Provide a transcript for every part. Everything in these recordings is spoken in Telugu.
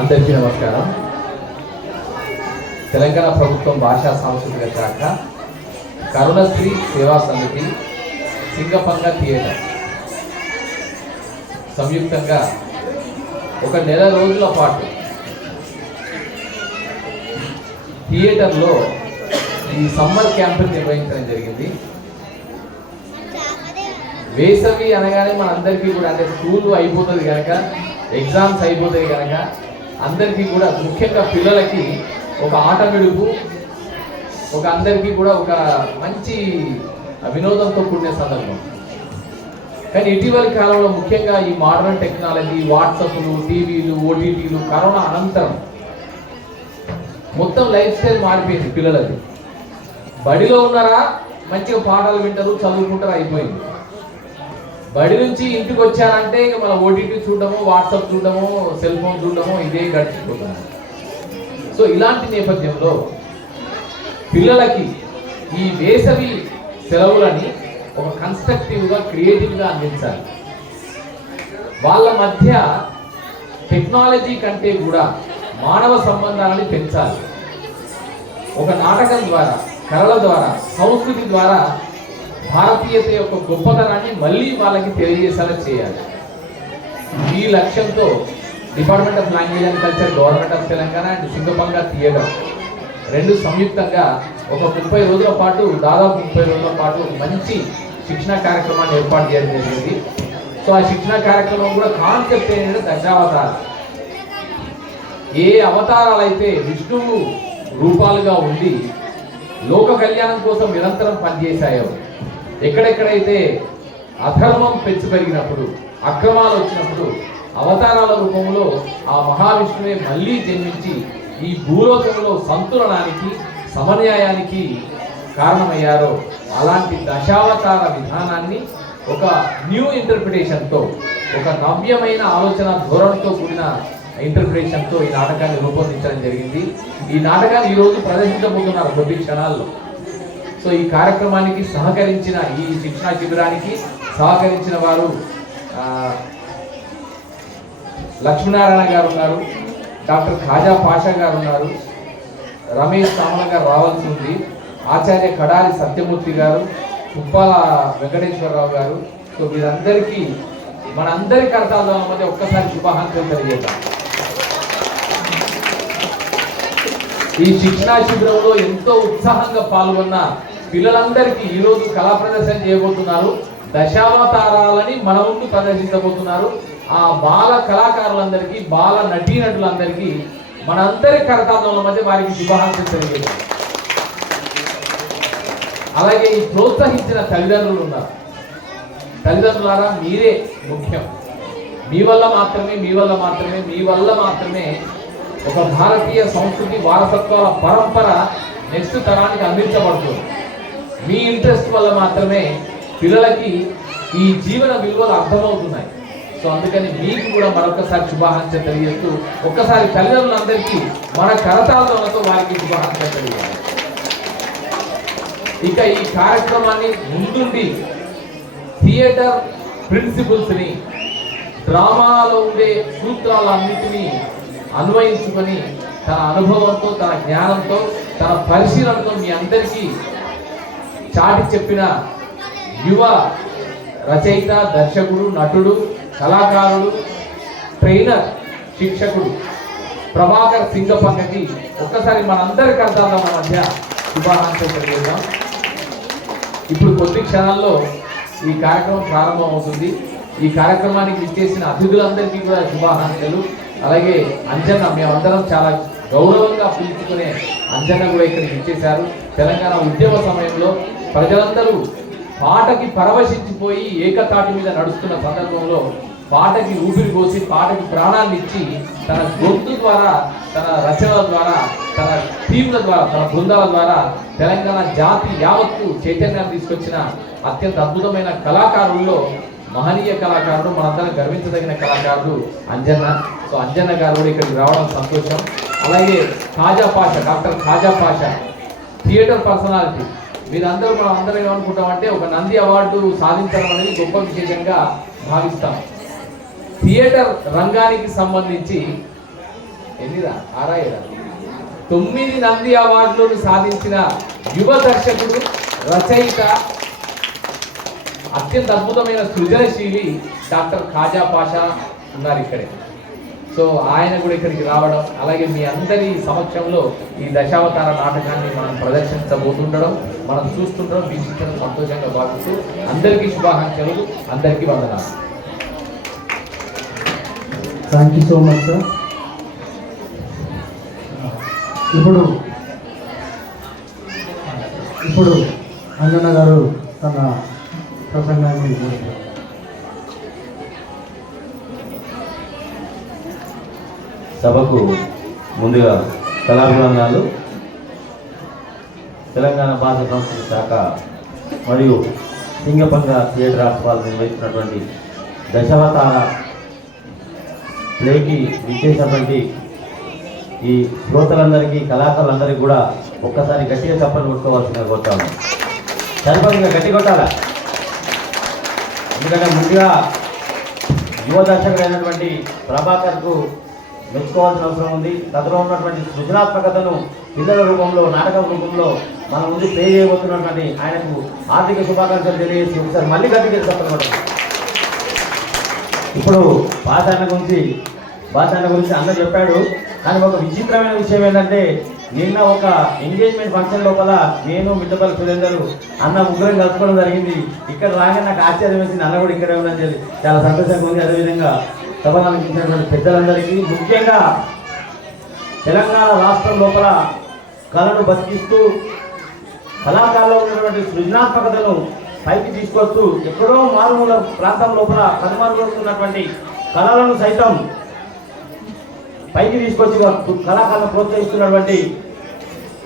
అందరికీ నమస్కారం. తెలంగాణ ప్రభుత్వం భాషా సాంస్కృతిక శాఖ, కరుణశ్రీ సేవా సమితి, సింగపంగ థియేటర్ సంయుక్తంగా ఒక నెల రోజుల పాటు థియేటర్లో ఈ సమ్మర్ క్యాంపుని నిర్వహించడం జరిగింది. వేసవి అనగానే మనందరికీ కూడా, అంటే స్కూల్ అయిపోతుంది కనుక, ఎగ్జామ్స్ అయిపోతాయి కనుక అందరికీ కూడా, ముఖ్యంగా పిల్లలకి ఒక ఆట విడుపు, ఒక అందరికీ కూడా ఒక మంచి వినోదంతో కూడిన సందర్భం. కానీ ఇటీవలి కాలంలో ముఖ్యంగా ఈ మోడర్న్ టెక్నాలజీ, వాట్సాప్లు, టీవీలు, ఓటీటీలు, కరోనా అనంతరం మొత్తం లైఫ్ స్టైల్ మారిపోయింది పిల్లలది. బడిలో ఉన్నారా మంచిగా పాఠాలు వింటారు, చదువుకుంటారు, అయిపోయింది. బడి నుంచి ఇంటికి వచ్చారంటే ఇక మన ఓటీటీ చూడడము, వాట్సాప్ చూడడము, సెల్ ఫోన్ చూడడము, ఇదే గడిచిపోతుంది. సో ఇలాంటి నేపథ్యంలో పిల్లలకి ఈ వేసవి సెలవులని ఒక కన్స్ట్రక్టివ్గా, క్రియేటివ్గా అందించాలి. వాళ్ళ మధ్య టెక్నాలజీ కంటే కూడా మానవ సంబంధాలని పెంచాలి. ఒక నాటకం ద్వారా, కళల ద్వారా, సంస్కృతి ద్వారా భారతీయత యొక్క గొప్పతనాన్ని మళ్ళీ వాళ్ళకి తెలియజేసేలా చేయాలి. ఈ లక్ష్యంతో department of language and culture, government of Telangana and సింగపంగ థియేటర్ రెండు సంయుక్తంగా ఒక 30 రోజుల పాటు, దాదాపు 30 రోజుల పాటు మంచి శిక్షణ కార్యక్రమాన్ని ఏర్పాటు చేయడం జరిగింది. సో ఆ శిక్షణ కార్యక్రమం కూడా కాన్సెప్ట్ ఏంటంటే దశావతారం. ఏ అవతారాలు అయితే విష్ణువు రూపాలుగా ఉండి లోక కళ్యాణం కోసం నిరంతరం పనిచేశాయో, ఎక్కడెక్కడైతే అధర్మం పెంచి పెరిగినప్పుడు, అక్రమాలు వచ్చినప్పుడు అవతారాల రూపంలో ఆ మహావిష్ణువే మళ్ళీ జన్మించి ఈ భూలోకంలో సంతులనానికి, సమన్యాయానికి కారణమయ్యారో, అలాంటి దశావతార విధానాన్ని ఒక న్యూ ఇంటర్ప్రిటేషన్తో, ఒక నవ్యమైన ఆలోచన ధోరణితో కూడిన ఇంటర్ప్రిటేషన్తో ఈ నాటకాన్ని రూపొందించడం జరిగింది. ఈ నాటకాన్ని ఈరోజు ప్రదర్శించబోతున్నారు కొద్ది క్షణాల్లో. సో ఈ కార్యక్రమానికి సహకరించిన, ఈ శిక్షణా శిబిరానికి సహకరించిన వారు లక్ష్మీనారాయణ గారు ఉన్నారు, డాక్టర్ ఖాజా పాషా గారు ఉన్నారు, రమేష్ సామల గారు రావాల్సి ఉంది, ఆచార్య కడారి సత్యమూర్తి గారు, ఉప్పాల వెంకటేశ్వరరావు గారు. సో వీరందరికీ మనందరి కర్తాల మధ్య ఒక్కసారి శుభాకాంక్షలు తెలియజేద్దాం. ఈ శిక్షణా శిబిరంలో ఎంతో ఉత్సాహంగా పాల్గొన్న పిల్లలందరికీ ఈరోజు కళా ప్రదర్శన చేయబోతున్నారు. దశావతారాలని మన ముందు ప్రదర్శించబోతున్నారు. ఆ బాల కళాకారులందరికీ, బాల నటీనటులందరికీ మనందరి కరతాళాల మధ్య వారికి శుభాకాంక్షలు తెలియజేద్దాం. అలాగే ఈ ప్రోత్సహించిన తల్లిదండ్రులు ఉన్నారు. తల్లిదండ్రులారా, మీరే ముఖ్యం. మీ వల్ల మాత్రమే ఒక భారతీయ సంస్కృతి, వారసత్వాల పరంపర నెక్స్ట్ తరానికి అందించబడుతుంది. మీ ఇంట్రెస్ట్ వల్ల మాత్రమే పిల్లలకి ఈ జీవన విలువలు అర్థమవుతున్నాయి. సో అందుకని మీకు కూడా మరొకసారి శుభాకాంక్షలు తెలియజేస్తూ, ఒక్కసారి తల్లిదండ్రులందరికీ మన కరతాళాలతో వారికి శుభాకాంక్షలు తెలియజేయాలి. ఇక ఈ కార్యక్రమాన్ని ముందుండి థియేటర్ ప్రిన్సిపల్స్ని, డ్రామాలో ఉండే సూత్రాలన్నింటినీ అన్వయించుకొని తన అనుభవంతో, తన జ్ఞానంతో, తన పరిశీలనతో మీ అందరికీ చాటి చెప్పిన యువ రచయిత, దర్శకుడు, నటుడు, కళాకారుడు, ట్రైనర్, శిక్షకుడు ప్రభాకర్ సింగపంగకి ఒక్కసారి మనందరి కర్తాల మధ్య శుభాకాంక్షలు తెలియజేద్దాం. ఇప్పుడు కొద్ది క్షణాల్లో ఈ కార్యక్రమం ప్రారంభం అవుతుంది. ఈ కార్యక్రమానికి ఇచ్చేసిన అతిథులందరికీ కూడా శుభాకాంక్షలు. అలాగే అంజన్న, మేమందరం చాలా గౌరవంగా పిలుచుకునే అంజన్న కూడా ఇక్కడికి ఇచ్చేశారు. తెలంగాణ ఉద్యమ సమయంలో ప్రజలందరూ పాటకి పరవశించిపోయి ఏకతాటి మీద నడుస్తున్న సందర్భంలో పాటకి ఊపిరి పోసి, పాటకి ప్రాణాన్ని ఇచ్చి, తన గొంతు ద్వారా, తన రచనల ద్వారా, తన టీంల ద్వారా, తన బృందాల ద్వారా తెలంగాణ జాతి యావత్తు చైతన్యాన్ని తీసుకొచ్చిన అత్యంత అద్భుతమైన కళాకారుల్లో మహనీయ కళాకారుడు, మనందరం గర్వించదగిన కళాకారుడు అంజన్న. సో అంజన్న గారు కూడా ఇక్కడికి రావడం సంతోషం. అలాగే Khaja Pasha, doctor Khaja Pasha theatre personality. మీరందరూ మనం అందరం ఏమనుకుంటామంటే ఒక నంది అవార్డు సాధించడం అనేది గొప్ప విశేషంగా భావిస్తాం. థియేటర్ రంగానికి సంబంధించి ఎన్నిరా 6 7 9 నంది అవార్డులను సాధించిన యువ దర్శకుడు, రచయిత, అత్యంత అద్భుతమైన సృజనశీలి డాక్టర్ ఖాజా పాషా ఉన్నారు ఇక్కడే. సో ఆయన కూడా ఇక్కడికి రావడం, అలాగే మీ అందరి సమక్షంలో ఈ దశావతార నాటకాన్ని మనం ప్రదర్శించబోతుండడం, మనం చూస్తుండడం, వీక్షించడం సంతోషంగా భావిస్తూ అందరికీ శుభాకాంక్షలు, అందరికీ వందనాలు. Thank you so much sir. ఇప్పుడు అంజన్న గారు తన ప్రసంగాన్ని సభకు ముందుగా కళాభివందనాలు. తెలంగాణ భాష సంస్కృతి శాఖ మరియు సింగపంగ థియేటర్ ఆర్ట్స్ వాళ్ళు నిర్వహించినటువంటి దశావతార ప్లేకి విచ్చేసినటువంటి ఈ శ్రోతలందరికీ, కళాకారులందరికీ కూడా ఒక్కసారి గట్టిగా చప్పట్లు కొట్టుకోవాల్సిందిగా కోరుతాము. సరిపడిగా గట్టి కొట్టాలా, ఎందుకంటే ముందుగా యువ దర్శకుడైనటువంటి ప్రభాకర్కు మెచ్చుకోవాల్సిన అవసరం ఉంది. గతంలో ఉన్నటువంటి సృజనాత్మకతను పిల్లల రూపంలో, నాటకం రూపంలో మన ముందు ప్లే చేయబోతున్నటువంటి ఆయనకు ఆర్థిక శుభాకాంక్షలు తెలియజేసి ఒకసారి మళ్ళీ గట్టిగా చెప్పండి. ఇప్పుడు భాషాన్న గురించి అందరూ చెప్పాడు. కానీ ఒక విచిత్రమైన విషయం ఏంటంటే, నిన్న ఒక ఎంగేజ్మెంట్ ఫంక్షన్ లోపల నేను, మిట్టపల్లి సురేందర్ అన్న ముగ్గురం కలుసుకోవడం జరిగింది. ఇక్కడ రాగానే నాకు ఆశ్చర్యం వేసింది, అన్న కూడా ఇక్కడే ఉందని చెప్పి చాలా సంతోషంగా ఉంది. అదేవిధంగా సభను అందించినటువంటి పెద్దలందరికీ, ముఖ్యంగా తెలంగాణ రాష్ట్రం లోపల కళను బతికిస్తూ కళాకారులో ఉన్నటువంటి సృజనాత్మకతను పైకి తీసుకొస్తూ ఎక్కడో మారుమూల ప్రాంతం లోపల కనుమరుగొస్తున్నటువంటి కళలను సైతం పైకి తీసుకొచ్చి కళాకారులను ప్రోత్సహిస్తున్నటువంటి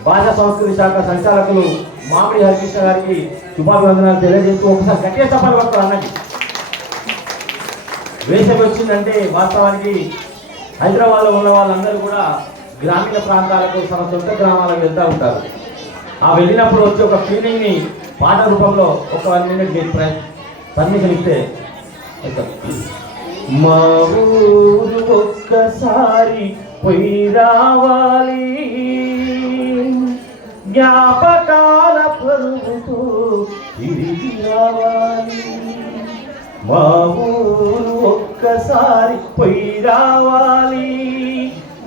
భాషా సంస్కృతి శాఖ సంచాలకులు మామిడి హరికృష్ణ గారికి శుభాభివందనాలు తెలియజేస్తూ ఒకసారి గట్టిగా చెప్పాలి పడతారు. అన్నది వేసవి వచ్చిందంటే వాస్తవానికి హైదరాబాద్లో ఉన్న వాళ్ళందరూ కూడా గ్రామీణ ప్రాంతాలకు, తమ సొంత గ్రామాలకు వెళ్తూ ఉంటారు. ఆ వెళ్ళినప్పుడు వచ్చి ఒక ఫీలింగ్ని పాట రూపంలో ఒక 1 minute మీరు పర్మిషన్ ఇస్తే, మా ఊరు ఒక్కసారి పోయి రావాలి, జ్ఞాపకాల పరుగుతో తిరిగి రావాలి. మా ఊరు ఒక్కసారి పోయి రావాలి,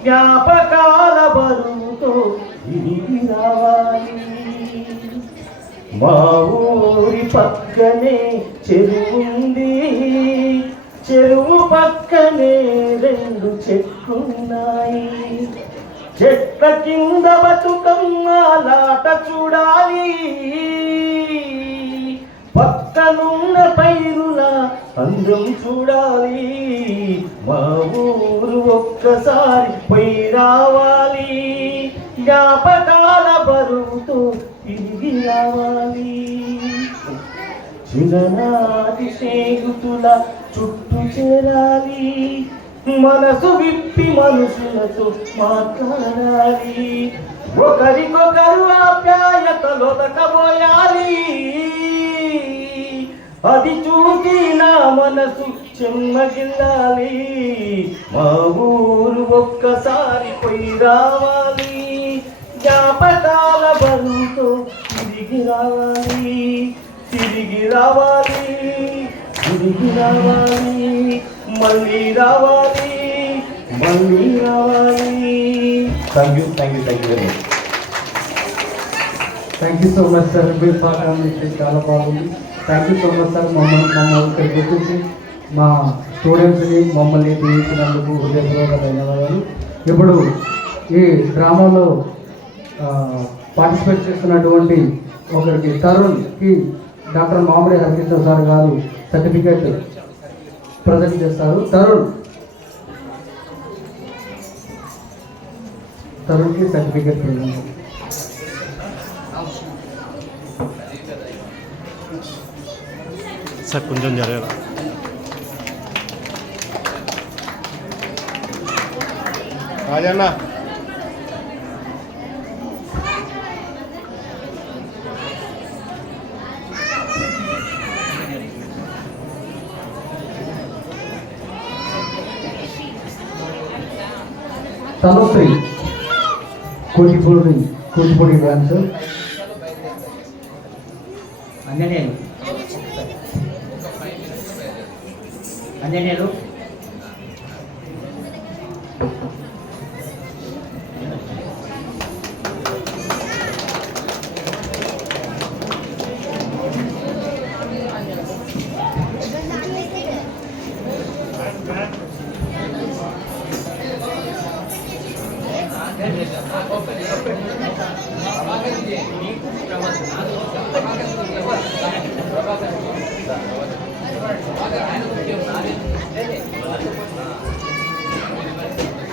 జ్ఞాపకాల బరువుతో తిరిగి రావాలి. మా ఊరి పక్కనే చెరువుంది, చెరువు పక్కనే 2 చెట్లున్నాయి. చెట్ల కింద బతుకమ్మలాట చూడాలి, పక్కనున్న పైరుల అందం చూడాలి. మా ఊరు ఒక్కసారి పోయి రావాలి, జ్ఞాపకాల బరువుతో తిరిగి రావాలి. చిన్ననాటి స్నేహితుల చుట్టూ చేరాలి, మనసు విప్పి మనుషులతో మాట్లాడాలి, ఒకరికొకరు ఆప్యాయతలో తకబోయాలి. అది చూసి నా మనసు చెమ్మగిల్లాలి. మా ఊరు ఒక్కసారి పోయి రావాలి, జ్ఞాపకాల బరువుతో తిరిగి రావాలి, తిరిగి రావాలి, తిరిగి రావాలి, మళ్ళీ రావాలి, మళ్ళీ రావాలి. Thank you very much. Thank you so much sir. మీ పాఠం చాలా బాగుంది. Thank you so much sir. మమ్మల్ని ఇక్కడికి వచ్చేసి మా స్టూడెంట్స్ని మమ్మల్ని తీర్చినందుకు హృదయపూర్వక ధన్యవాదాలు. ఇప్పుడు ఈ డ్రామాలో పార్టిసిపేట్ చేస్తున్నటువంటి ఒకరికి తరుణ్కి డాక్టర్ మామిడి హరికృష్ణ సార్ గారు సర్టిఫికేట్ ప్రజెంట్ చేస్తారు. తరుణ్కి సర్టిఫికేట్ ప్రజెంట్. సార్ కొంచెం జరగదా? రాజన్న తనుశ్రీ కూచిపూడి డ్యాన్స్. అంజనేయులు అంజనేయులు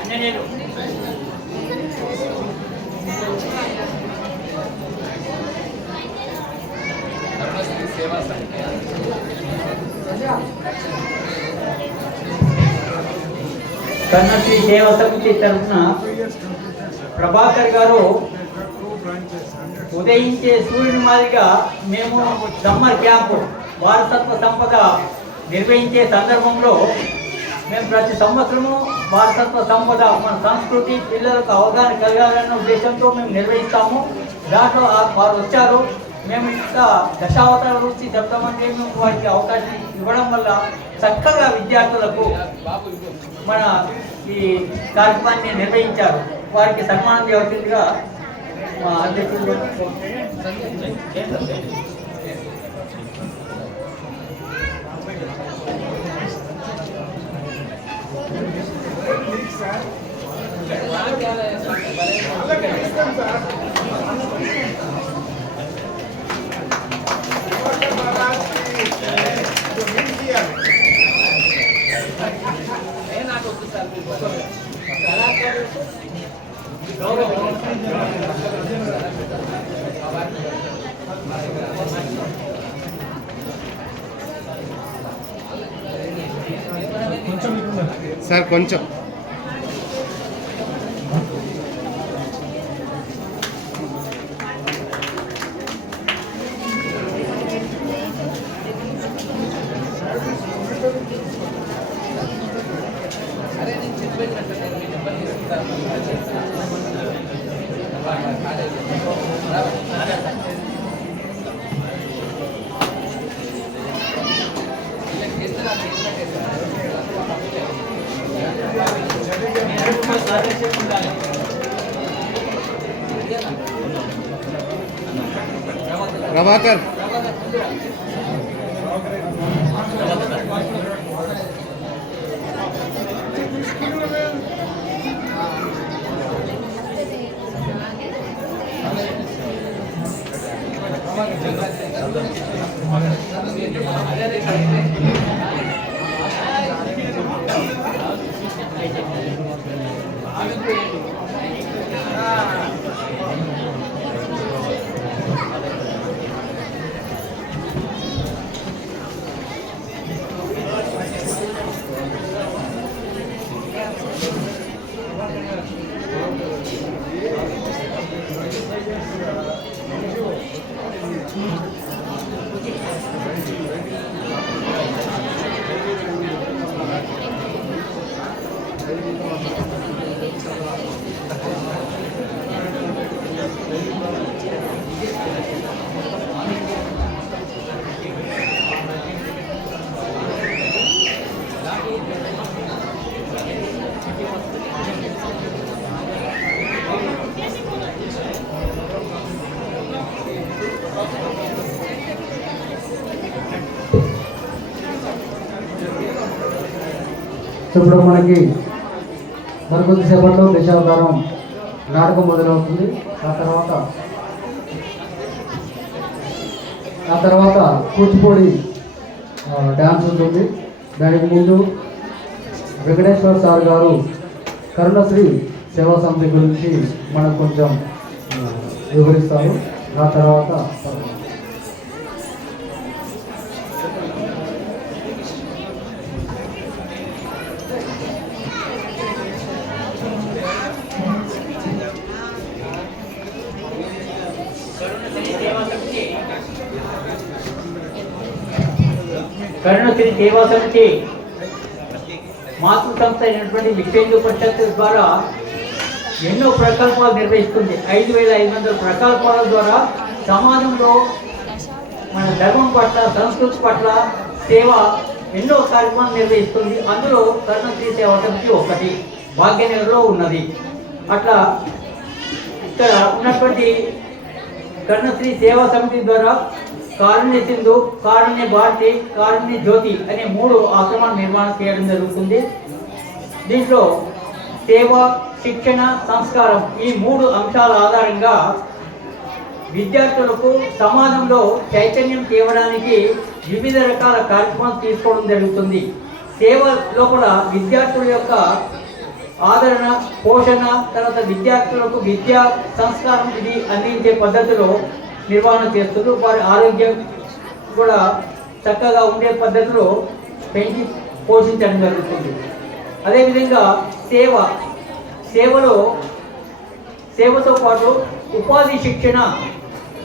అంజనేయులు కర్ణశ్రీ సేవా సమితి తరఫున ప్రభాకర్ గారు ఉదయించే సూర్యుని మాదిరిగా మేము సమ్మర్ క్యాంపు వారసత్వ సంపద నిర్వహించే సందర్భంలో మేము ప్రతి సంవత్సరము వారసత్వ సంపద మన సంస్కృతి పిల్లలకు అవగాహన కలగాలన్న ఉద్దేశంతో మేము నిర్వహిస్తాము. దాంట్లో వారు వచ్చారు. మేము ఇంకా దశావతారాల గురించి చెప్తామంటే మేము వారికి అవకాశం ఇవ్వడం వల్ల చక్కగా విద్యార్థులకు మన ఈ కార్యక్రమాన్ని నిర్వహించారు. వారికి సన్మానం చేయవలసిందిగా మా అధ్యక్షుడు. సార్ కొంచెం ప్రభాకర్ ఇప్పుడు మనకి మరికొద్దిసేపట్లో దశావతారం నాటకం మొదలవుతుంది. ఆ తర్వాత కూచిపూడి డ్యాన్స్ ఉంటుంది. దానికి ముందు వెంకటేశ్వర సార్ గారు కరుణశ్రీ సేవా సమితి గురించి మనకు కొంచెం వివరిస్తారు. ఆ తర్వాత కరుణశ్రీ సేవా సమితి మాతృ సంస్థ అయినటువంటి విశ్వ హిందూ పరిషత్ ద్వారా ఎన్నో ప్రకల్పాలు నిర్వహిస్తుంది. 5,500 ప్రకల్పాల ద్వారా సమాజంలో మన ధర్మం పట్ల, సంస్కృతి పట్ల సేవ ఎన్నో కార్యక్రమాలు నిర్వహిస్తుంది. అందులో కరుణశ్రీ సేవా సమితి ఒకటి భాగ్యనగర్లో ఉన్నది. అట్లా ఇక్కడ ఉన్నటువంటి కరుణశ్రీ సేవా సమితి ద్వారా కారుణ్య సింధు, కారుణ్య భారతి, కారుణ్య జ్యోతి అనే 3 ఆశ్రమాల నిర్మాణం చేయడం జరుగుతుంది. దీంట్లో సేవ, శిక్షణ, సంస్కారం ఈ 3 అంశాల ఆధారంగా విద్యార్థులకు సమాజంలో చైతన్యం తేవడానికి వివిధ రకాల కార్యక్రమాలు తీసుకోవడం జరుగుతుంది. సేవ లోపల విద్యార్థుల యొక్క ఆదరణ, పోషణ, తర్వాత విద్యార్థులకు విద్యా సంస్కారం ఇది అందించే పద్ధతిలో నిర్వహణ చేస్తూ వారి ఆరోగ్యం కూడా చక్కగా ఉండే పద్ధతిలో పెంచి పోషించడం జరుగుతుంది. అదేవిధంగా సేవతో పాటు ఉపాధి శిక్షణ,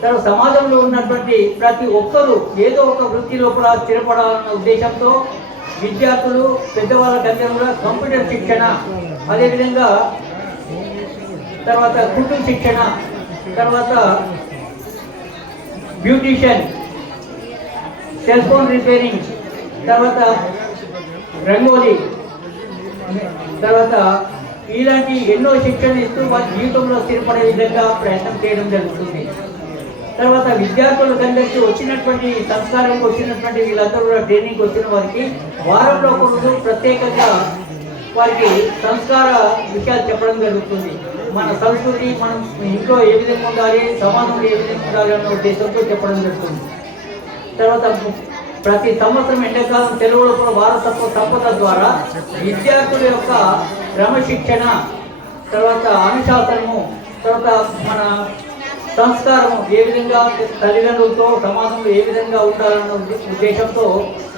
తన సమాజంలో ఉన్నటువంటి ప్రతి ఒక్కరూ ఏదో ఒక వృత్తి లోపల స్థిరపడాలన్న ఉద్దేశంతో విద్యార్థులు, పెద్దవాళ్ళకందరూ కూడా కంప్యూటర్ శిక్షణ, అదేవిధంగా తర్వాత కుటుంబ శిక్షణ, తర్వాత బ్యూటిషియన్, సెల్ ఫోన్ రిపేరింగ్, తర్వాత రంగోలీ, తర్వాత ఇలాంటి ఎన్నో శిక్షణ ఇస్తూ వారి జీవితంలో స్థిరపడే విధంగా ప్రయత్నం చేయడం జరుగుతుంది. తర్వాత విద్యార్థులందరికీ వచ్చినటువంటి సంస్కారానికి వచ్చినటువంటి వీళ్ళందరూ కూడా ట్రైనింగ్ వచ్చిన వారికి వారంలో ఒక రోజు ప్రత్యేకంగా వారికి సంస్కార విషయాలు చెప్పడం జరుగుతుంది. మన సంస్కృతి, మనం ఇంట్లో ఏ విధంగా ఉండాలి, సమాజంలో ఏ విధంగా ఉండాలి అన్న ఉద్దేశంతో చెప్పడం జరుగుతుంది. తర్వాత ప్రతి సంవత్సరం ఎండాకాలం సెలవుల వారసత్వ సంపద ద్వారా విద్యార్థుల యొక్క క్రమశిక్షణ, తర్వాత అనుశాసనము, తర్వాత మన సంస్కారము ఏ విధంగా తల్లిదండ్రులతో సమాజంలో ఏ విధంగా ఉండాలన్న ఉద్దేశంతో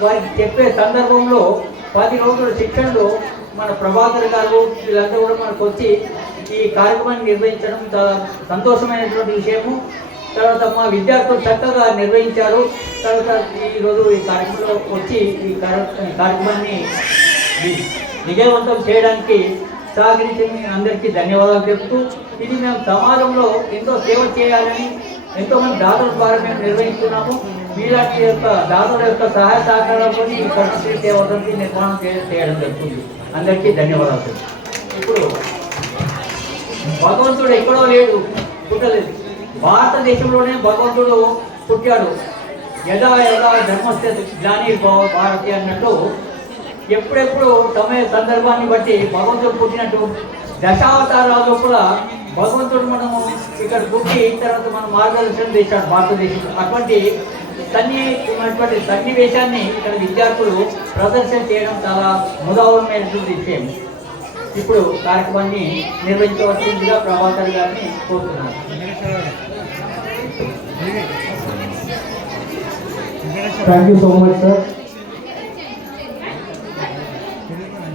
వారికి చెప్పే సందర్భంలో 10 రోజుల శిక్షణలో మన ప్రభాకర్ గారు వీళ్ళంతా కూడా మనకు వచ్చి ఈ కార్యక్రమాన్ని నిర్వహించడం చాలా సంతోషమైనటువంటి విషయము. తర్వాత మా విద్యార్థులు చక్కగా నిర్వహించారు. తర్వాత ఈరోజు ఈ కార్యక్రమంలో వచ్చి ఈ కార్యక్రమాన్ని విజయవంతం చేయడానికి సహకరించిన అందరికీ ధన్యవాదాలు చెప్తూ, ఇది మేము సమాజంలో ఎంతో సేవ చేయాలని ఎంతోమంది దాతల ద్వారా మేము నిర్వహిస్తున్నాము. మీలాంటి యొక్క దాతల యొక్క సహాయ సహకారంతో ఈ కరుణశ్రీ సేవా సమితి నిర్మాణం చేయడం జరుగుతుంది. అందరికీ ధన్యవాదాలు. ఇప్పుడు భగవంతుడు ఎక్కడో లేడు, పుట్టలేదు. భారతదేశంలోనే భగవంతుడు పుట్టాడు. యథా యథా ధర్మస్థ గ్లానిర్భవ భారతి అన్నట్టు ఎప్పుడెప్పుడు సమయ సందర్భాన్ని బట్టి భగవంతుడు పుట్టినట్టు దశావతారాలు కూడా భగవంతుడు మనము ఇక్కడ పుట్టి తర్వాత మనం మార్గదర్శనం చేశాడు భారతదేశంలో. అటువంటి సన్నివేశాన్ని ఇక్కడ విద్యార్థులు ప్రదర్శన చేయడం చాలా ముదావరమైనటువంటి విషయం. ఇప్పుడు కార్యక్రమాన్ని నిర్వహించవలసిందిగా ప్రభాకర్ గారిని కోరుతున్నాను. Thank you so much sir.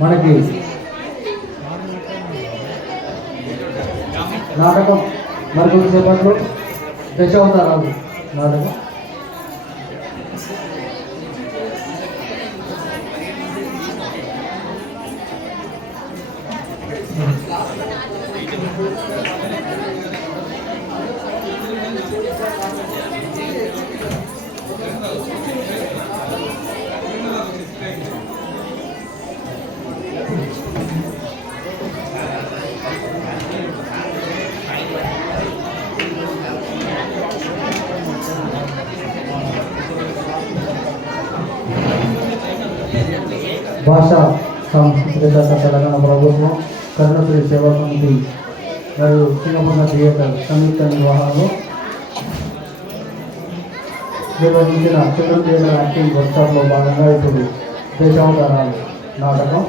మనకి నాటకం మరి కొద్దిసేపట్లో దశావతారాలు నాటకం భాషా సాంస్కృతిక తెలంగాణ ప్రభుత్వం కరుణశ్రీ సేవా సమితి మరియు సింగపూర్ థియేటర్ సంయుక్త నిర్వహణలో నిర్వహించిన చిల్డ్రన్ థియేటర్ యాక్టింగ్ వర్క్షాప్లో భాగంగా ఇప్పుడు దశావతారాలు నాటకం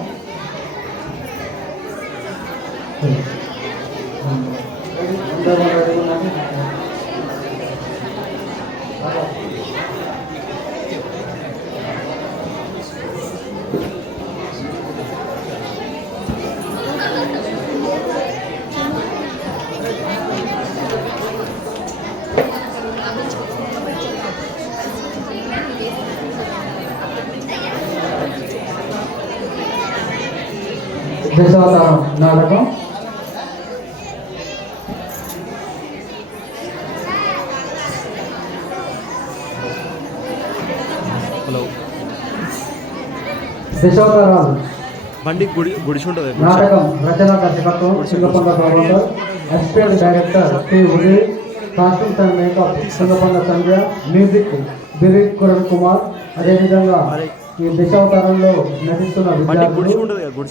దశావతారం నాటకం దశావతారాలు బండి గుడిసి ఉంటుంది. నాటకం రచన దర్శకత్వం Singapanda Prabhakar, SPL director K Uday, costumes and makeup Singapanda Sandhya, music బిరిక్ కిరణ్ కుమార్. అదేవిధంగా ఈ దశావతారంలో నటిస్తున్న విద్యార్థులు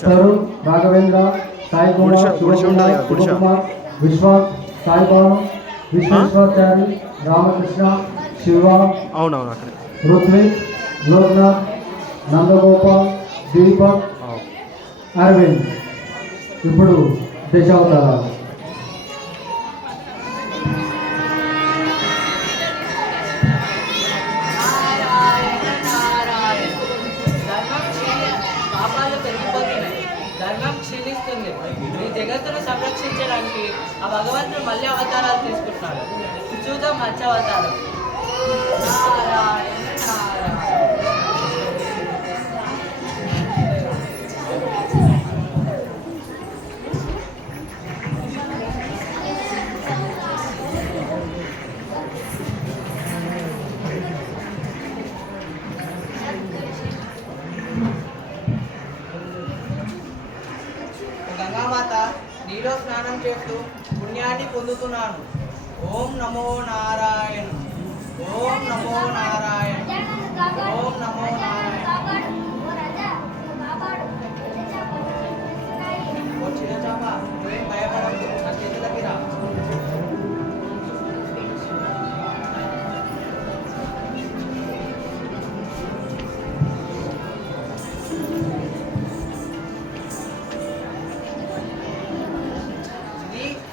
తరుణ్, రాఘవేంద్ర, సాయి కుమార్, శివకుమార్, విశ్వాస్, సాయి భాను, విశ్వేశ్వరాచారి, రామకృష్ణ, శివ, అవునవును అక్కడ రుత్విక్, లోక్నాథ్, నందగోపాల్, దీపక్, అరవింద్. ఇప్పుడు దశావతారాలు. పాపాలు పెరిగిపోతున్నాయి, ధర్మం క్షీణిస్తుంది. ఈ జగత్తును సంరక్షించడానికి ఆ భగవంతుడు మళ్ళీ అవతారాలు తీసుకుంటున్నాడు. చూద్దాం మంచి అవతారం. నారాయణ నారాయణ. గంగామాత, నీలో స్నానం చేస్తూ పుణ్యాన్ని పొందుతున్నాను. ఓం నమో నారాయణ, ఓం నమో నారాయణ, ఓం నమో నారాయణ. ఓ చిన్న చాప, నువ్వేం భయపడకు, నా చేతులకి రా.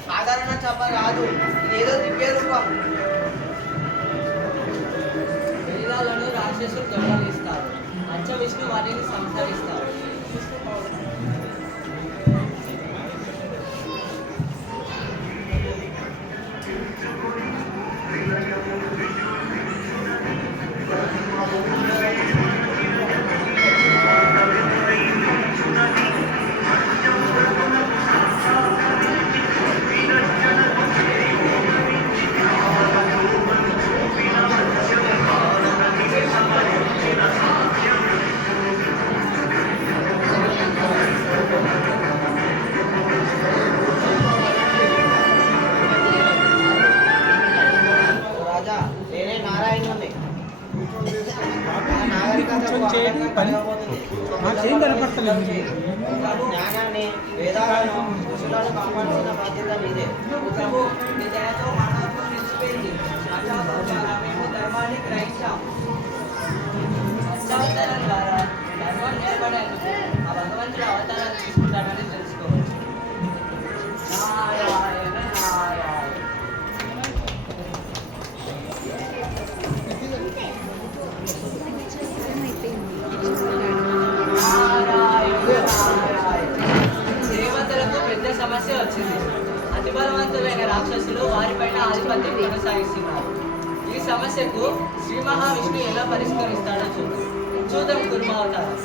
సాధారణ చేప కాదు, ఇదేదో దివ్య రూపం. వేదాలను రాక్షసులు గౌరవిస్తారు, పంచ విష్ణు వారిని సంహరిస్తారు. జ్ఞానాన్ని, వేదాలను, ఋషులను కాపాడుతున్న బాధ్యత మీదే. ప్రభు, మీ దయతో మానవత్వం నిలిచిపోయింది. మేము ధర్మాన్ని గ్రహించాం. పంచావతారం ద్వారా ధర్మం నిలబడేందుకు ఆ భగవంతుడు అవతారాలు తీసుకుంటాడని తెలుసుకోవచ్చు. నారాయణ నారాయణ. దేవతలకు పెద్ద సమస్య వచ్చింది. అతి బలవంతులైన రాక్షసులు వారిపైన ఆధిపత్యం కొనసాగిస్తున్నారు. ఈ సమస్యకు శ్రీ మహావిష్ణువు ఎలా పరిష్కరిస్తాడో చూద్దాం కుర్మావతారం.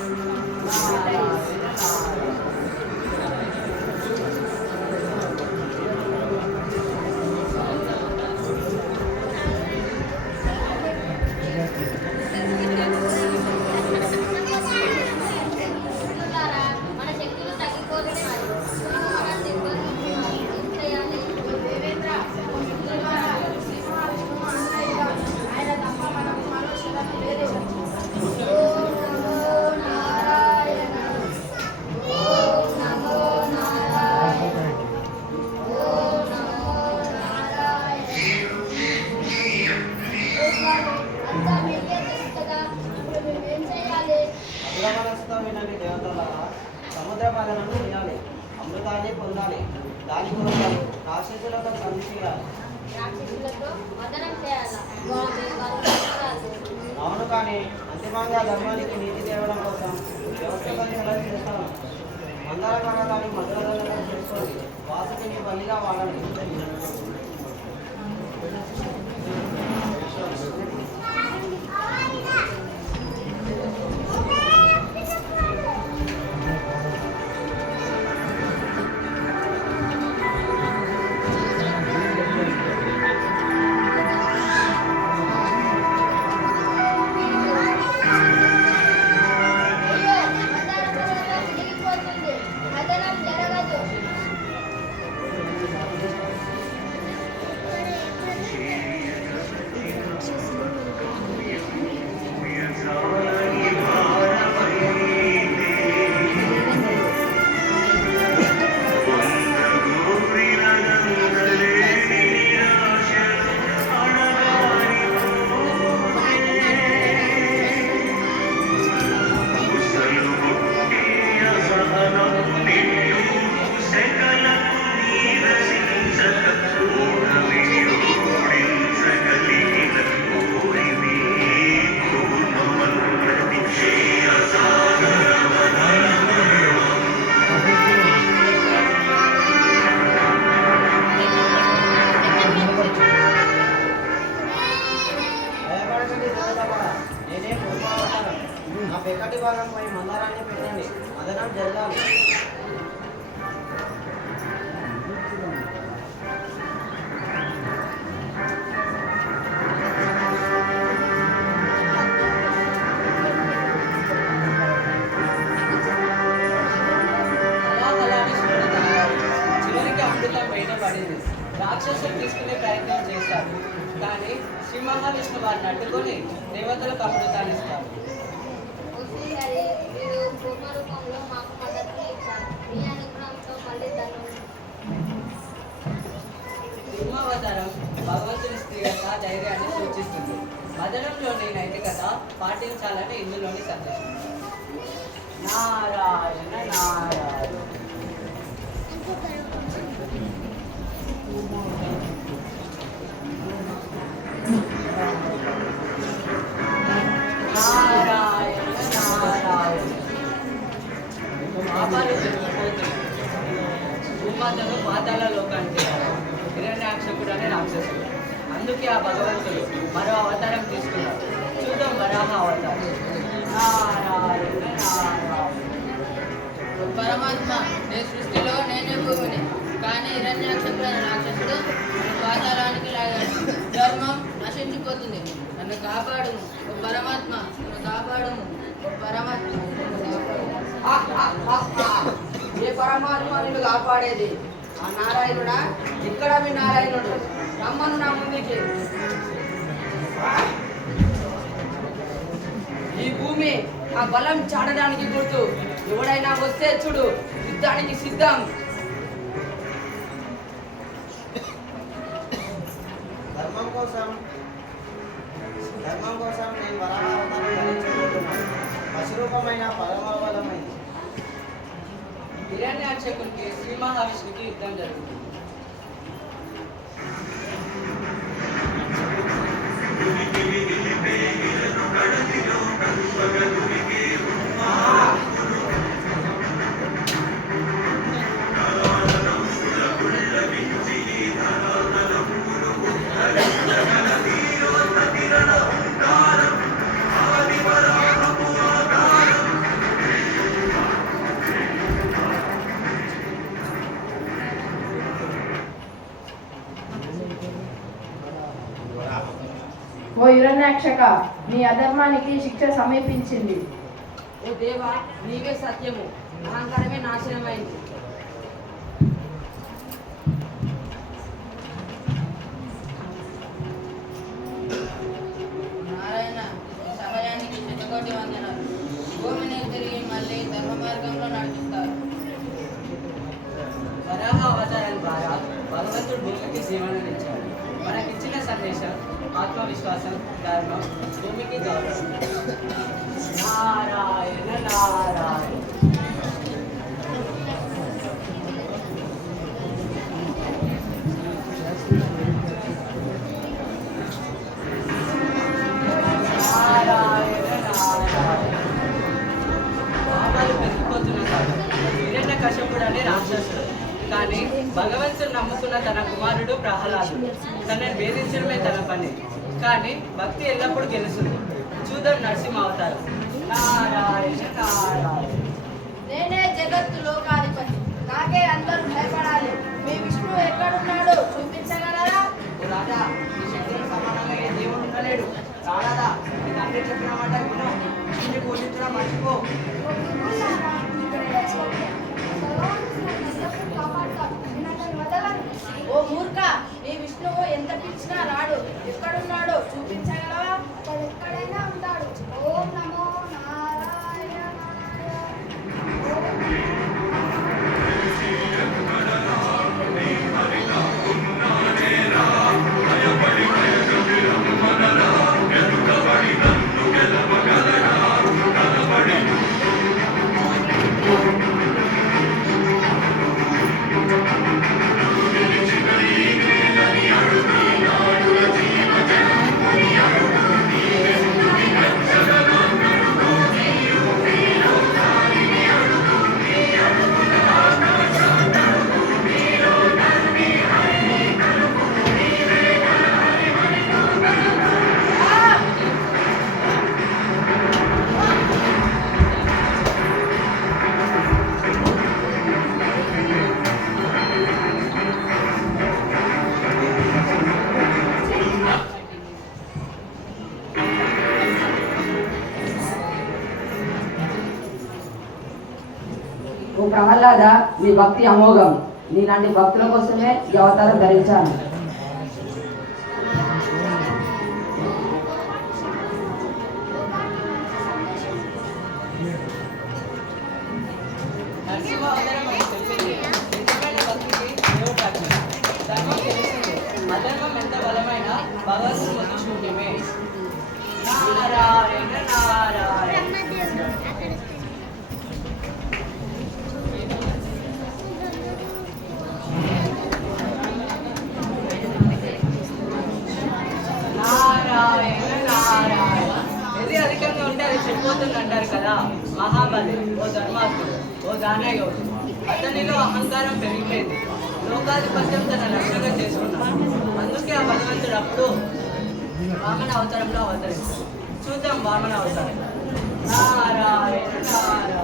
వినండి దేవతలారా, సముద్ర పాలనను వినాలి, అమృతాన్ని పొందాలి. దాని కోసం రాక్షసులతో సంధి చేయాలి. అవును, కానీ అంతిమంగా ధర్మానికి నీతి తేవడం కోసం వ్యవస్థ పరిశీలన చేస్తాను. మందర పర్వతాన్ని మధురదనంగా చేసుకోండి, వాసుకిని బలిగా వాడండి. పెక్కటి భాగంపై మందారాన్ని పెట్టండి. మదనం జరగాలి. అలా అలానే చూడతారు. చివరికి అమృతం బయటపడింది. రాక్షసులు తీసుకునే ప్రయత్నం చేశారు, కానీ శ్రీ మహావిష్ణు వారిని అడ్డుకొని దేవతలకు అమృతాన్ని ఇస్తారు. సింహావతారం భగవంతుని స్థిరత, ధైర్యాన్ని సూచిస్తుంది. మదనంలోని నైతికత పాటించాలని ఇందులోని సందేశం. నారాయణ నారాయణ. నారాయణ నారాయణ. పాపాలు పెరిగిపోతున్నాయి. భూమాతను పాతాళ లోకానికి హిరణ్యాక్షకుడు అనే రాక్షసుడు. అందుకే ఆ భగవంతుడు మరో అవతారం తీసుకున్నాడు. చూద్దాం వరాహ అవతారం. నారాయణ నారాయణ. పరమాత్మ, నేను సృష్టిలో నేనే భూమిని, కానీ హిరణ్యాక్షకుడు అనే రాక్షసుడు నన్ను పాతాళానికి లాగాడు. ధర్మం నశించిపోతుంది, నన్ను కాపాడుము ఓ పరమాత్మ, నన్ను కాపాడుము ఓ పరమాత్మ. ఏ పరమాత్మ నిన్ను కాపాడేది? ఆ నారాయణుడా? ఇక్కడ మీ నారాయణుడు, రమ్మను నా ముందుకి. ఈ భూమి ఆ బలం చాటడానికి గుర్తు. ఎవడైనా వస్తే చూడు, యుద్ధానికి సిద్ధం. ధర్మం కోసం నేను వరాహ అవతారం ధరించబోతున్నాను. పశురూపమైన పరమబలమైంది. హిరణ్యాక్షకునికి శ్రీ మహావిష్ణుకి యుద్ధం జరుగుతుంది. ఓ హిరణ్యాక్షక, నీ అధర్మానికి శిక్ష సమీపించింది. ఓ దేవా, నీవే సత్యము. అహంకారమే నాశనమైంది. నారాయణ, ఈ సహాయానికి శతకోటి వందనాలు. భూమిని తిరిగి మళ్ళీ ధర్మ మార్గంలో నడిపిస్తారు. వరాహ అవతారం ద్వారా భగవంతుడు భూమికి జీవనమిచ్చాడు. మనకిచ్చిన సందేశం ఆత్మవిశ్వాసం, ధర్మం, భూమికి గౌరవం. నారాయణ నారాయణ. నారాయణ నారాయణ. పాపాలు పెరిగిపోతున్నారు. హిరణ్యకశపుడు అనే రాక్షసుడు, కానీ భగవంతుడు నమ్ముకున్న తన కుమారుడు ప్రహ్లాదుడు. తనని వేధించడమే తన పని, కానీ భక్తి ఎల్లప్పుడూ గెలుస్తుంది. చూద్దాం నరసింహ అవతారం. నారాయణ నారాయణ. నేనే జగత్తు లోకాధిపతి, నాకే అందరూ భయపడాలి. మీ విష్ణువు ఎక్కడున్నాడు చూపించగలరా? ఓ రాజా, ఈ శక్తికి సమానంగా ఏ దేవుడు ఉండలేడు. రారాదా, నీ తండ్రి చెప్పిన మాట విను. విష్ణుని పూజించడం మర్చిపో. ఓ మూర్ఖ, నీ విష్ణువు ఎంత పిలిచినా రాడు. ఎక్కడున్నాడో చూపించగలవా? ఎక్కడైనా ఉంటాడు. ఓం నమో నారాయణ. జీవజ ఓ ప్రహ్లాద, నీ భక్తి అమోఘం. నీలాంటి భక్తుల కోసమే ఈ అవతారం ధరించాను. నరసింహ అవతారం మనకు తెలిసింది. నిజమైన భక్తికి దేవుడు సాక్షి. ధర్మం తెలిసింది. అధర్మం ఎంత బలమైన భగవంతుని ముందు శూన్యమే. నారాయణ నారాయణ. నారాయణ నారాయణ. ఏది అధికంగా ఉంటే అది చెడిపోతుంది అంటారు కదా. మహాబలి, ఓ ధర్మాత్ముడు, ఓ దానయోగి. అతనిలో అహంకారం పెరిగిపోయింది. లోకాధిపత్యం తన లక్ష్యంగా చేసుకున్నాడు. అందుకే ఆ భగవంతుడు అప్పుడు వామన అవతారంలో అవతరిస్తాడు. చూద్దాం వామన అవతారం. నారాయణ నారాయణ.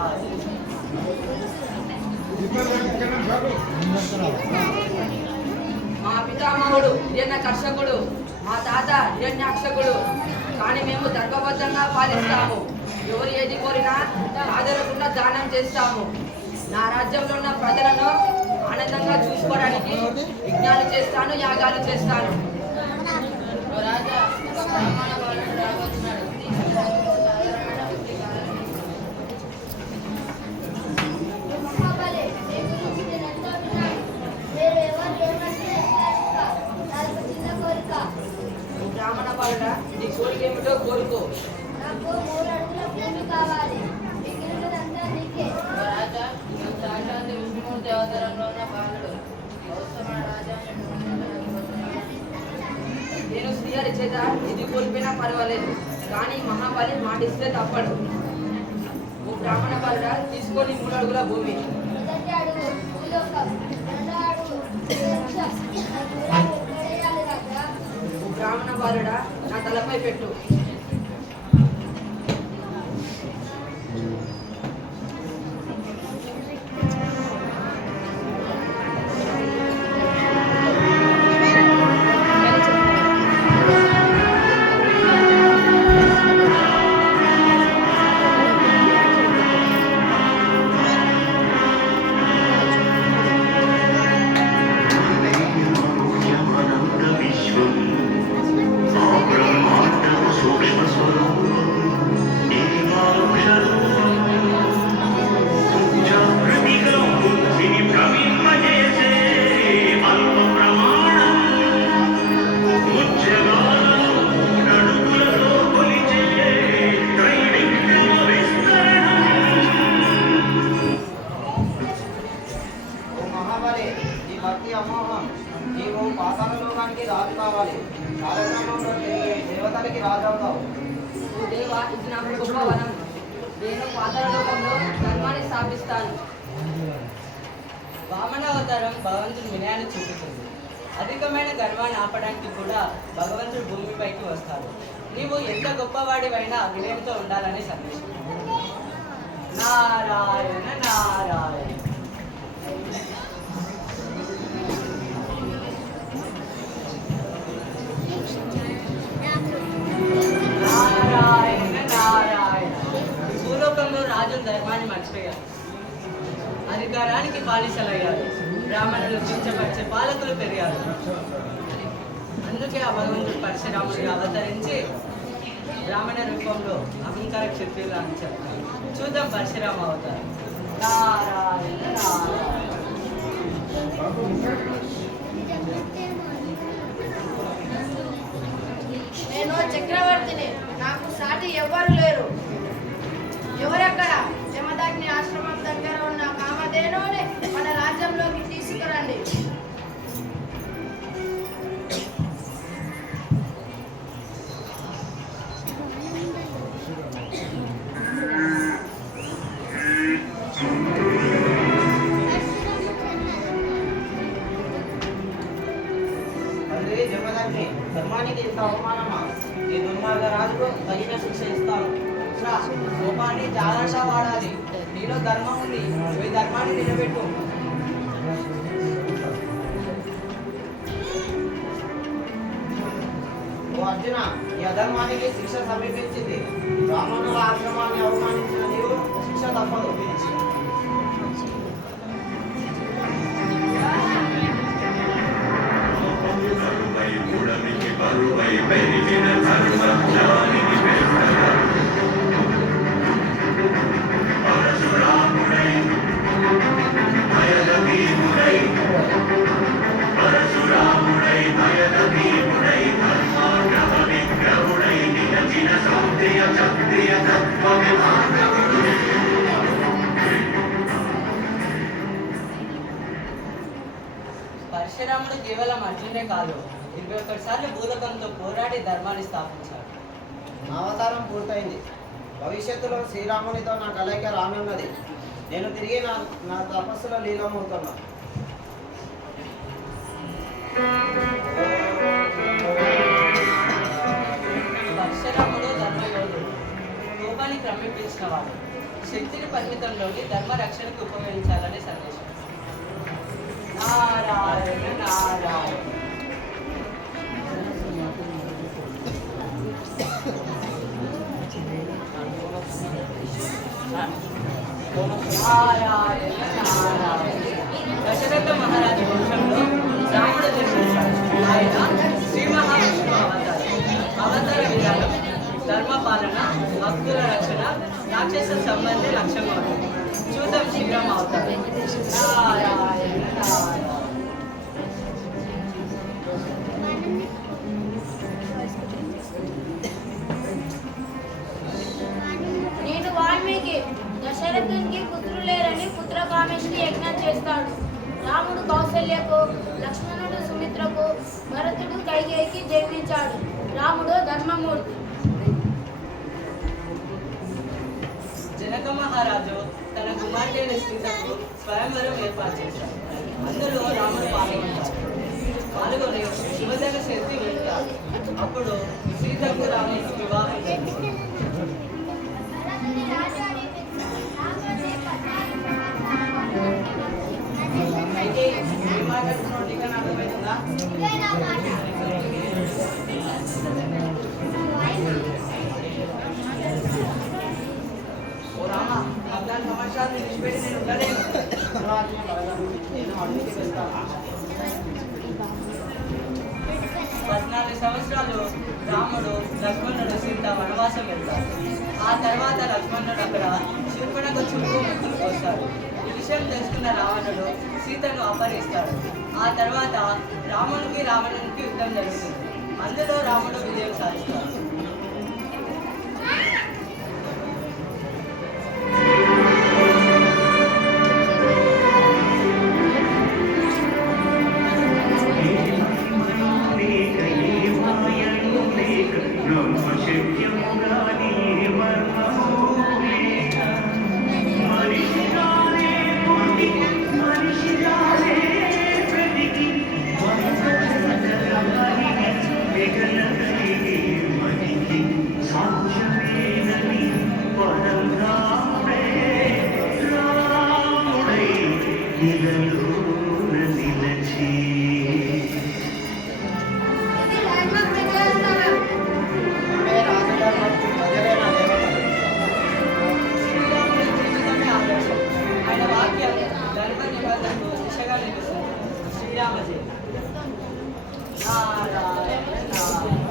మా పితామహుడు హిరణ్యకర్షకుడు, మా తాత హిరణ్యాక్షకుడు. కానీ మేము ధర్మబద్ధంగా పాలిస్తాము. ఎవరు ఏది కోరినా ఆదరకుండా దానం చేస్తాము. నా రాజ్యంలో ఉన్న ప్రజలను ఆనందంగా చూసుకోవడానికి యజ్ఞాలు చేస్తాను, యాగాలు చేస్తాను. ఓ రాజా, ఒక బ్రాహ్మణ బాలుడు రాబోతున్నాడు. మహాబలి, నీ గురించి నేను ఎంతో విన్నాను. మీరు ఎవరు ఏమంటే నాకు చిన్న కోరిక. బ్రాహ్మణ బాలుడా, నీ కోరిక ఏమిటో కోరుకో. నాకు 3 అడుగుల భూమి కావాలి. మిగిలినదంతా నీకే. ఓ రాజా, నువ్వు సాక్షాత్ విష్ణుమూర్తి అవతారంలో ఉన్న బాలుడు. గౌతమ రాజాన్ని నేను శ్రీహరి చేత ఇది కోల్పోయినా పర్వాలేదు, కానీ మహాబలి మాటిస్తే తప్పడు. ఓ బ్రాహ్మణ బాలుడా, తీసుకొని 3 అడుగుల భూమి. మొదటి అడుగు భూలోకం, రెండో అడుగు మోక్షం. నాకు ఎక్కడేయాలి రాజా? ఓ బ్రాహ్మణ బాలుడా, నా తలపై పెట్టు. భక్తి అమోహం. నీవు పాతాళ లోకానికి రాజు కావాలి. కాలక్రమంలో దేవతలకి రాజు అవుతావు. ఓ దేవా, ఇది నాకు గొప్ప వరం. నేను పాతాళ లోకంలో ధర్మాన్ని స్థాపిస్తాను. వామన అవతారం భగవంతుని వినయాన్ని చూపుతుంది. అధికమైన గర్వాన్ని ఆపడానికి కూడా భగవంతుడు భూమిపైకి వస్తాడు. నీవు ఎంత గొప్పవాడివైనా వినయంతో ఉండాలని సందేశం. నారాయణ నారాయణ. నారాయణ నారాయణ. భూలోకంలో రాజులు ధర్మాన్ని మర్చిపోయారు, అధికారానికి బానిసలయ్యారు. బ్రాహ్మణులు కించపరిచే పాలకులు పెరిగారు. అందుకే ఆ భగవంతుడు పరశురాముడిగా అవతరించి బ్రాహ్మణ రూపంలో అహంకార క్షత్రియులు అని చెప్తారు. చూద్దాం పరశురామ అవతారం. నారాయణ నారాయణ. నేను చక్రవర్తిని, నాకు సాటి ఎవ్వరు లేరు. ఎవరక్కడ? జమదగ్ని ఆశ్రమం దగ్గర ఉన్న కామధేనువుని మన రాజ్యంలోకి తీసుకురండి. తండ్రి జమదగ్ని, ధర్మానికి ఇంత అవమానమా? ఈ దుర్మార్గ రాజుకు తగిన శిక్ష ఇస్తాను. కోపాన్ని జాగ్రత్తగా వాడాలి. నీలో ధర్మం ఉంది, ఈ ధర్మాన్ని నిలబెట్టు. ఓ అర్జున, ఈ అధర్మానికి శిక్ష సమీపించింది. బ్రాహ్మణుల ఆశ్రమాన్ని అవమానించిన నీవు శిక్ష తప్పదు. పరశురాముడు కేవలం అర్జునే కాదు, 21 సార్లు భూలోకంతో పోరాడి ధర్మాన్ని స్థాపించాడు. నా అవతారం పూర్తయింది. భవిష్యత్తులో శ్రీరామునితో నా కలయిక రానున్నది. నేను తిరిగి నా తపస్సులో లీలమవుతున్నా. పరశురాముడు ధర్మయోధుడు, కోపాన్ని క్రమేపించిన వాడు, శక్తిని పరిమితంలోని ధర్మ రక్షణకు ఉపయోగించాలని సందేశం. నారాయణ నారాయణ. నారాయణ నారాయణ. దశరథ మహారాజు వంశంలో రాముడు జన్మించాడు. ఆయన శ్రీ మహావిష్ణువు అవతారం. అవతార విధానం ధర్మపాలన, భక్తుల రక్షణ, రాక్షస సంబంధి లక్ష్యంగా ఉంటుంది. చూద్దాం శీఘ్రం అవుతాడు. నారాయణ నారాయణ. నేను వాల్మీకి. దశరథునికి పుత్రులు లేరని పుత్రకామేష్టి యజ్ఞం చేస్తాడు. రాముడు కౌసల్యకు, లక్ష్మణుడు సుమిత్రకు, భరతుడు కైకేయికి జన్మించాడు. రాముడు ధర్మమూర్తి. జనక మహారాజు తన కుమార్తె సీతకు స్వయంవరం ఏర్పాటు చేశాడు. అందులో రాముడు పాల్గొని శుభదన చేసి వెళ్తాడు. అప్పుడు సీతకు రాముడు వివాహం జరిగింది. అయితే ఏం మాట్లాడుతున్నావు నీకు అర్థమవుతుందా? ఓ రామ, 14 సంవత్సరాలు నిలిచిపెట్టి నేను ఉండలేను. నేను అడుగుకి వెళ్తాను. 14 సంవత్సరాలు రాముడు, లక్ష్మణుడు, సీత వనవాసం వెళ్తారు. ఆ తర్వాత లక్ష్మణుడు అక్కడ శూర్పణఖ చుట్టూ ముక్కులు కోస్తాడు. ఈ విషయం తెలుసుకున్న రావణుడు సీతను అపహరిస్తాడు. ఆ తర్వాత రామునికి రావణునికి యుద్ధం జరుగుతుంది. అందులో రాముడు విజయం సాధిస్తాడు. ఆయన వాక్యం ధర్మ నిబంధనకు దిశగా నిలుస్తుంది. శ్రీరామ జయ. నారాయణ నారాయణ.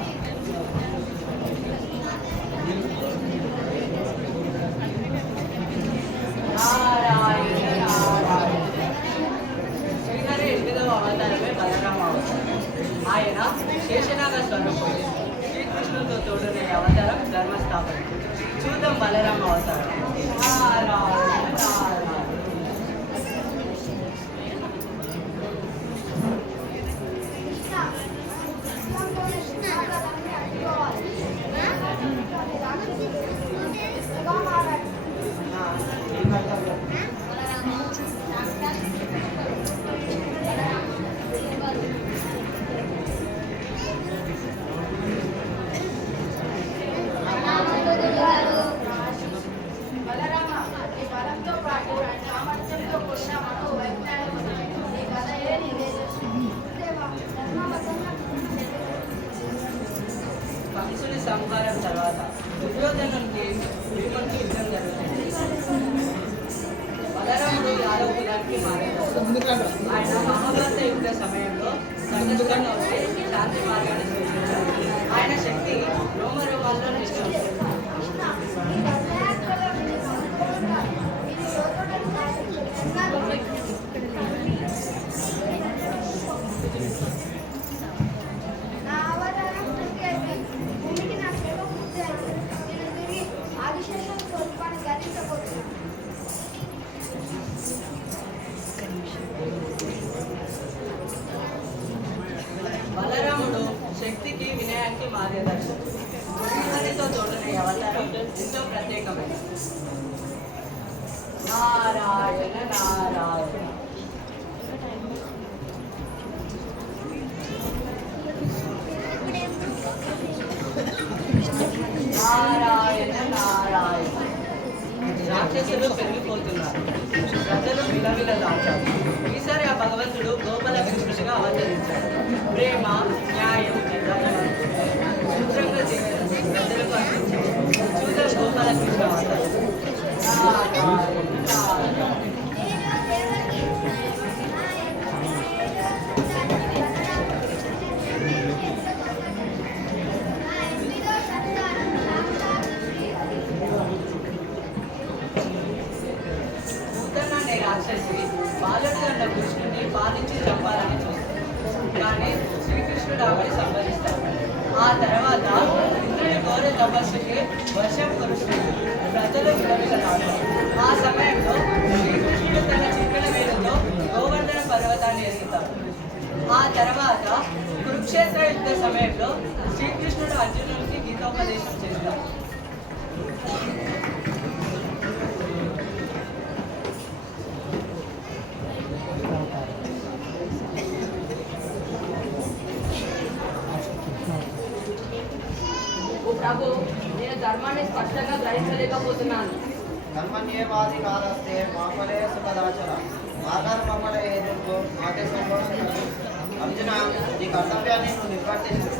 నారాయణ నారాయణ. శ్రీహరి 8వ అవతారమే బలరామ అవతారం. ఆయన శేషనాగ స్వరూపుడు. శ్రీకృష్ణుడితో తోడునే అవతారం ధర్మస్థాపన. చూద్దాం బలరామ అవతారం. నారాయణ నారాయణ. బలరామ, ఈ బలంతో పాటు ఎంతో ప్రత్యేకమైనది. నారాయణ నారాయణ. నారాయణ నారాయణ. రాక్షసులు పెరిగిపోతున్నారు, ప్రజలు విలవిలలాచారు. ఈసారి ఆ భగవంతుడు గోపాల కృష్ణుడిగా అవతరించాడు. ప్రేమ, న్యాయం, ధర్మం సూత్రంగా ప్రజలకు అందించాడు. చూద్దాం గోపాల కృష్ణ అవతారం. రాక్షసి బాలుడు అన్న కృష్ణుడిని పాలించి చంపాలని చూస్తాడు. కానీ శ్రీకృష్ణుడు ఆవిడ సంహరిస్తాడు. ఆ తర్వాత ఇంద్రుడి ఘోర తపస్సుకి వర్షం కురుస్తుంది. ప్రజలు విలవిలలాడారు. ఆ సమయంలో శ్రీకృష్ణుడు తన చిక్కల వేలుతో గోవర్ధన పర్వతాన్ని ఎదుగుతాడు. ఆ తర్వాత కురుక్షేత్ర యుద్ధ సమయంలో శ్రీకృష్ణుడు అర్జునుడికి గీతోపదేశం చేస్తాడు. ప్రభు, నేను ధర్మాన్ని స్పష్టంగా గ్రహించలేకపోతున్నాను. ధర్మన్యేవాది కాలస్తే మాపలే సుఖదాచర ఆధార మమ్మల ఎదుర్కో మాతే సంతోషం. అర్జున, నీ కర్తవ్యాన్ని నువ్వు నిర్వర్తించు.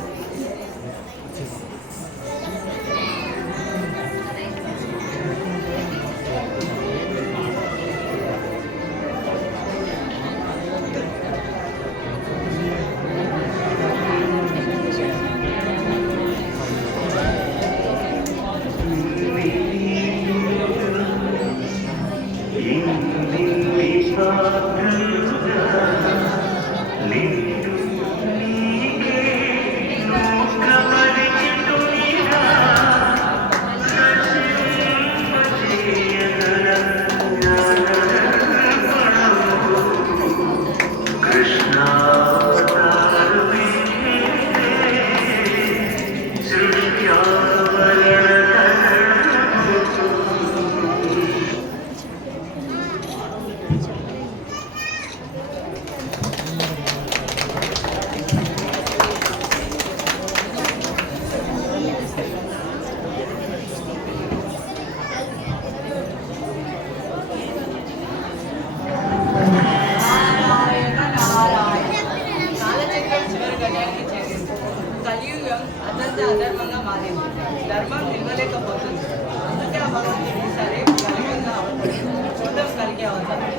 అధర్మంగా మారింది. ధర్మం నిలవలేకపోతుంది. అందుకే ఆ భగవంతుడు ఈసారి కలియుగంగా అవతరించాడు. చూద్దాం కలిగే అవతారం.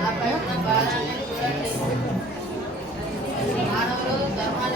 నా ప్రయత్న భారాన్ని చూడండి. మానవులు ధర్మాన్ని